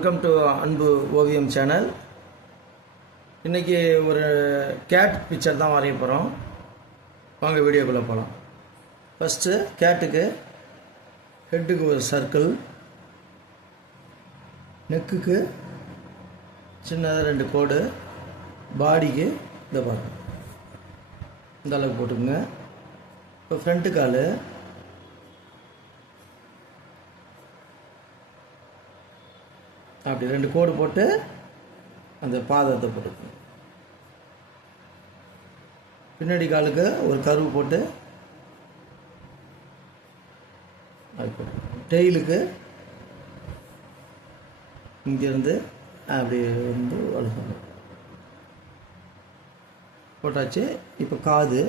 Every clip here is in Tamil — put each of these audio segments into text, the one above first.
வெல்கம் டு அன்பு ஓவியம் சேனல். இன்றைக்கி ஒரு கேட் பிக்சர் தான் வரைய போகிறோம். வாங்க வீடியோக்குள்ளே போகலாம். ஃபஸ்ட்டு கேட்டுக்கு ஹெட்டுக்கு ஒரு சர்க்கிள், நெக்குக்கு சின்னதாக 2 கோடு, பாடிக்கு இந்த பாருங்க இந்த அளவுக்கு போட்டுக்குங்க. இப்போ ஃப்ரண்ட்டு கால், அப்படி 2 கோடு போட்டு அந்த பாதத்தை போட்டுக்கணும். பின்னாடி காலுக்கு ஒரு கர்வு போட்டு அது போட்டுக்கணும். டெய்லுக்கு இங்கேருந்து அப்படி வந்து வளர்க்கணும். போட்டாச்சு. இப்போ காது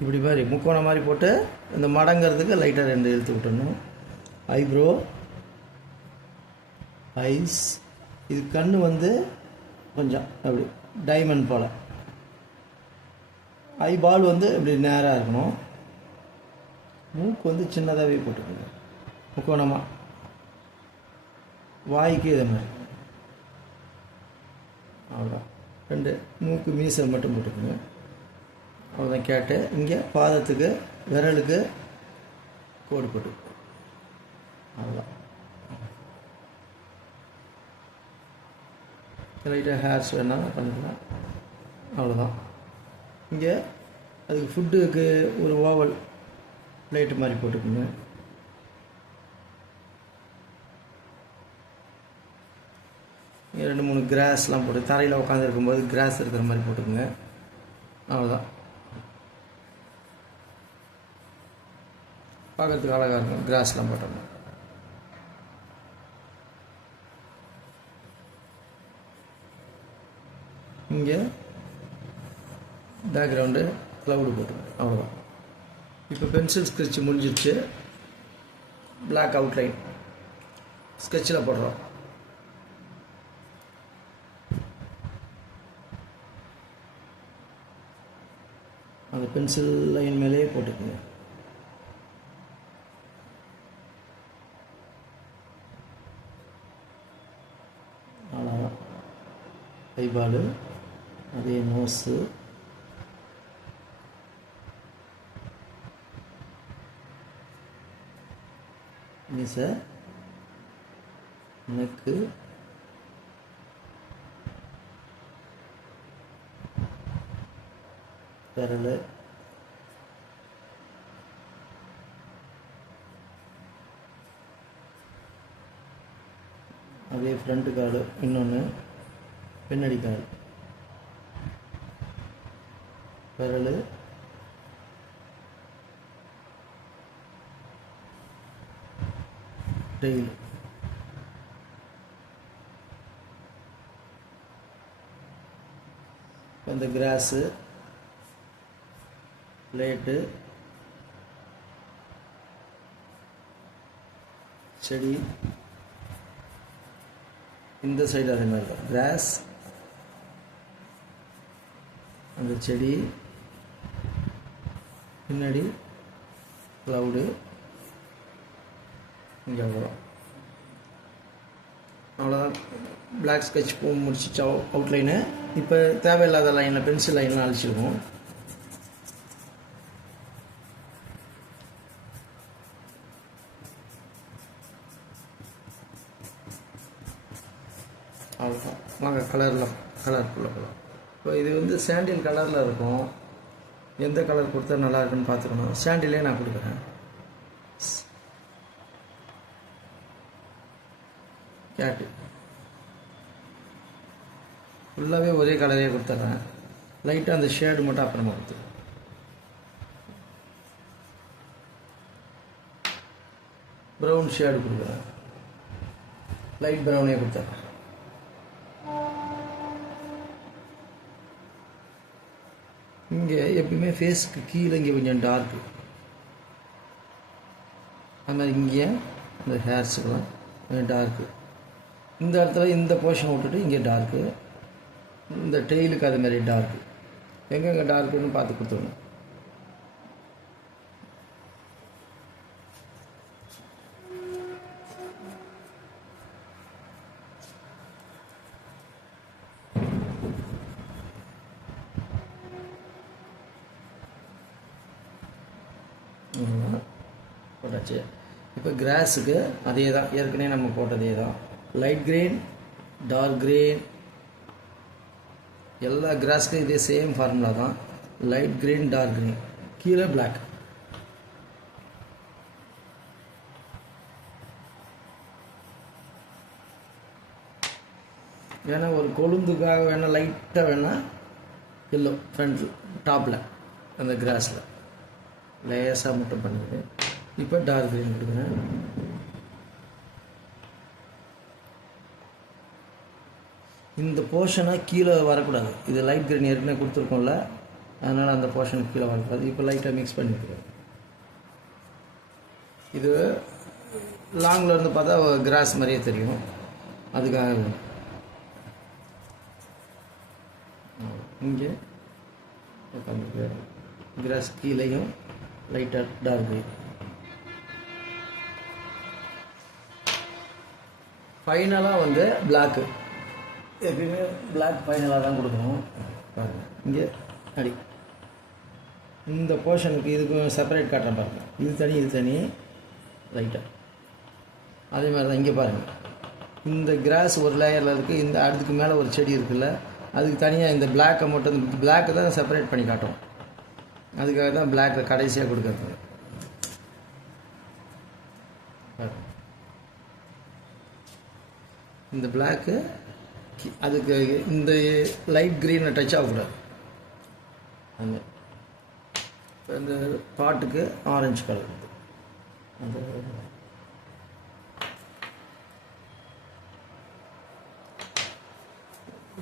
இப்படி மாதிரி முக்கோணம் மாதிரி போட்டு இந்த மடங்கிறதுக்கு லைட்டாக 2 இழுத்து விட்டணும். ஐப்ரோ, ஐஸ், இது கண் வந்து கொஞ்சம் அப்படி டைமண்ட் போல், ஐபால் வந்து இப்படி நேராக இருக்கணும். மூக்கு வந்து சின்னதாகவே போட்டுக்கோங்க முக்கோணமாக. வாய்க்கு இதே மாதிரி அவ்வளோதான். 2 மூக்கு மீசை மட்டும் போட்டுக்கோங்க. அவ்வளோதான் கேட்டு. இங்கே பாதத்துக்கு விரலுக்கு கோடு போட்டு அவ்வளோதான். லைட்டாக ஹேர்ஸ் வேணால் பண்ணிக்கலாம். அவ்வளோதான். இங்கே அதுக்கு ஃபுட்டுக்கு ஒரு ஓவல் பிளேட்டு மாதிரி போட்டுக்கோங்க. இங்கே 2-3 கிராஸ்லாம் போட்டு தரையில் உட்காந்துருக்கும்போது கிராஸ் இருக்கிற மாதிரி போட்டுக்கோங்க. அவ்வளோதான். பார்க்குறதுக்கு அழகாக இருக்கும் கிராஸ்லாம் போட்டோம்னா. இங்கே பேக்ரவுண்டு க்ளவுடு போட்டுருங்க. அவ்வளோதான். இப்போ பென்சில் ஸ்கெட்ச் முடிஞ்சிடுச்சு. பிளாக் அவுட்லைன் ஸ்கெட்சில் போடுறோம். அந்த பென்சில் லைன் மேலேயே போட்டுக்கோங்க. அவ்வளோதான். ஐபாலு, அதே நோஸு, மீசை, நெக்கு, விரல், அதே ஃப்ரண்ட்டு கால், இன்னொன்று பின்னாடி கால், விரல், டெய்ல். இந்த கிராஸு, பிளேட்டு, செடி, இந்த சைடு அதே மாதிரி தான். கிராஸ், அந்த செடி, பின்னாடி க்ளவுடு, இங்கே அவ்வளோதான். அவ்வளோதான். பிளாக் ஸ்கெட்ச் முடிச்சிச்சா அவுட்லைனு. இப்போ தேவையில்லாத லைனில் பென்சில் லைன்லாம் அழிச்சிருவோம். அவ்வளோதான். வாங்க கலர்ஃபுல்லாக போகலாம். இப்போ இது வந்து சாண்டில் கலரில் இருக்கும். எந்த கலர் கொடுத்தா நல்லா இருக்குன்னு பார்த்துக்கணும். சாண்டிலே நான் கொடுக்குறேன். கேட்டு ஃபுல்லாகவே ஒரே கலரே கொடுத்துட்றேன். லைட்டாக அந்த ஷேடு மட்டும் அப்புறமா கொடுத்துருவேன். ப்ரௌன் ஷேடு கொடுக்குறேன். லைட் ப்ரௌனே கொடுத்துட்றேன். இங்கே எப்பயுமே ஃபேஸுக்கு கீழே இங்கே கொஞ்சம் டார்க்கு, அது மாதிரி இங்கே இந்த ஹேர்ஸுக்கெல்லாம் கொஞ்சம் டார்க்கு. இந்த இடத்துல இந்த போர்ஷன் விட்டுட்டு இங்கே டார்க்கு, இந்த டெய்லுக்கு அது மாதிரி டார்க்கு. எங்கெங்கே டார்க்குன்னு பார்த்து கொடுத்துருங்க. போட்டாச்சு. இப்போ கிராஸுக்கு அதே தான், ஏற்கனவே நம்ம போட்டதே தான். லைட் க்ரீன், டார்க் க்ரீன், எல்லா கிராஸுக்கும் இதே சேம் ஃபார்முலா தான். லைட் க்ரீன், டார்க் க்ரீன், கீழே பிளாக். ஏன்னா ஒரு கொழுந்துக்காக வேணால் லைட்டாக வேணால் எல்லோ ஃப்ரண்ட்டில் டாப்பில் அந்த கிராஸில் லேசாக மட்டும் பண்ணுது. இப்போ டார்க் க்ரீன் கொடுக்குறேன். இந்த போர்ஷனை கீழே வரக்கூடாது. இது லைட் க்ரீன் ஏற்கனவே கொடுத்துருக்கோம்ல, அதனால் அந்த போர்ஷனுக்கு கீழே வரக்கூடாது. இப்போ லைட்டாக மிக்ஸ் பண்ணிக்கிறேன். இது லாங்கில் இருந்து பார்த்தா கிராஸ் மாதிரியே தெரியும், அதுக்காக இங்கே கிராஸ் கீழேயும் லைட்டாக டார்க் க்ரீன். ஃபைனலாக வந்து பிளாக்கு, எப்பயுமே பிளாக் ஃபைனலாக தான் கொடுக்கணும். பாருங்கள் இங்கே அடி இந்த போர்ஷனுக்கு இதுக்கு செப்பரேட் காட்டுறேன் பாருங்கள். இது தனி இது தனி லைட்டாக. அதே மாதிரி தான் இங்கே பாருங்கள், இந்த கிராஸ் ஒரு லேயரில் இருக்குது, இந்த அடுத்துக்கு மேலே ஒரு செடி இருக்குல்ல, அதுக்கு தனியாக இந்த பிளாக்கை மட்டும், இந்த பிளாக்கை தான் செப்பரேட் பண்ணி காட்டும். அதுக்காக தான் பிளாக்கை கடைசியாக கொடுக்கறது. இந்த பிளாக்கு அதுக்கு இந்த லைட் க்ரீனை டச் ஆகக்கூடாது. அந்த இந்த பாட்டுக்கு ஆரஞ்சு கலர், அந்த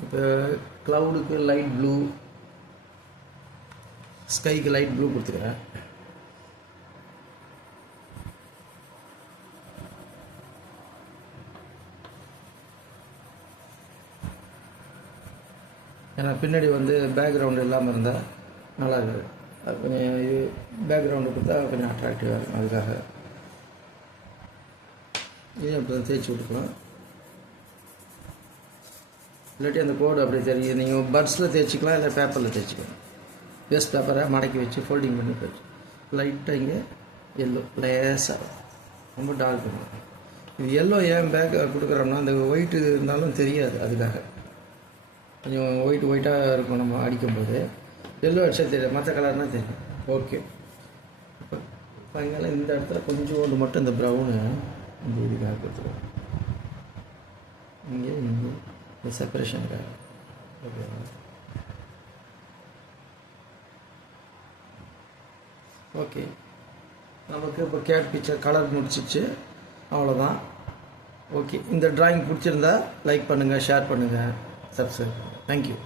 இப்போ க்ளவுடுக்கு லைட் ப்ளூ, ஸ்கைக்கு லைட் ப்ளூ கொடுத்துக்கிறேன். ஏன்னா பின்னாடி வந்து பேக்ரவுண்டு இல்லாமல் இருந்தால் நல்லா இருக்குது. அது கொஞ்சம் இது பேக்ரவுண்டு கொடுத்தா கொஞ்சம் அட்ராக்டிவாக இருக்கும். அதுக்காக இது அப்படி தான் தேய்ச்சி விட்டுக்கலாம். இல்லாட்டி அந்த கோடு அப்படியே தெரியும். நீங்கள் பட்ஸில் தேய்ச்சிக்கலாம், இல்லை பேப்பரில் தேய்ச்சிக்கலாம். வேஸ்ட் பேப்பரை மடக்கி வச்சு ஃபோல்டிங் பண்ணி போச்சு. லைட்டாக இங்கே எல்லோ லேஸாக, ரொம்ப டார்க் பண்ணும். இது எல்லோ ஏன் பேக் கொடுக்குறோம்னா அந்த ஒயிட்டு இருந்தாலும் தெரியாது, அதுக்காக கொஞ்சம் ஒயிட்டாக இருக்கும். நம்ம அடிக்கும்போது எல்லோ அடிச்சா தெரியாது, மற்ற கலர்னால் தெரியும். ஓகே, இப்போ ஃபைனலாக இந்த இடத்துல கொஞ்சோண்டு மட்டும் இந்த ப்ரௌனு இந்த இதுக்காக கொடுத்துருவோம். இங்கே இந்த செப்பரேஷனுக்காக. ஓகே, ஓகே, நமக்கு இப்போ கேட் பிக்சர் கலர் முடிச்சிச்சு, அவ்வளோதான். ஓகே, இந்த ட்ராயிங் பிடிச்சிருந்தா லைக் பண்ணுங்கள், ஷேர் பண்ணுங்கள், சப்ஸ்கிரைப் பண்ணுங்கள். தேங்க்யூ.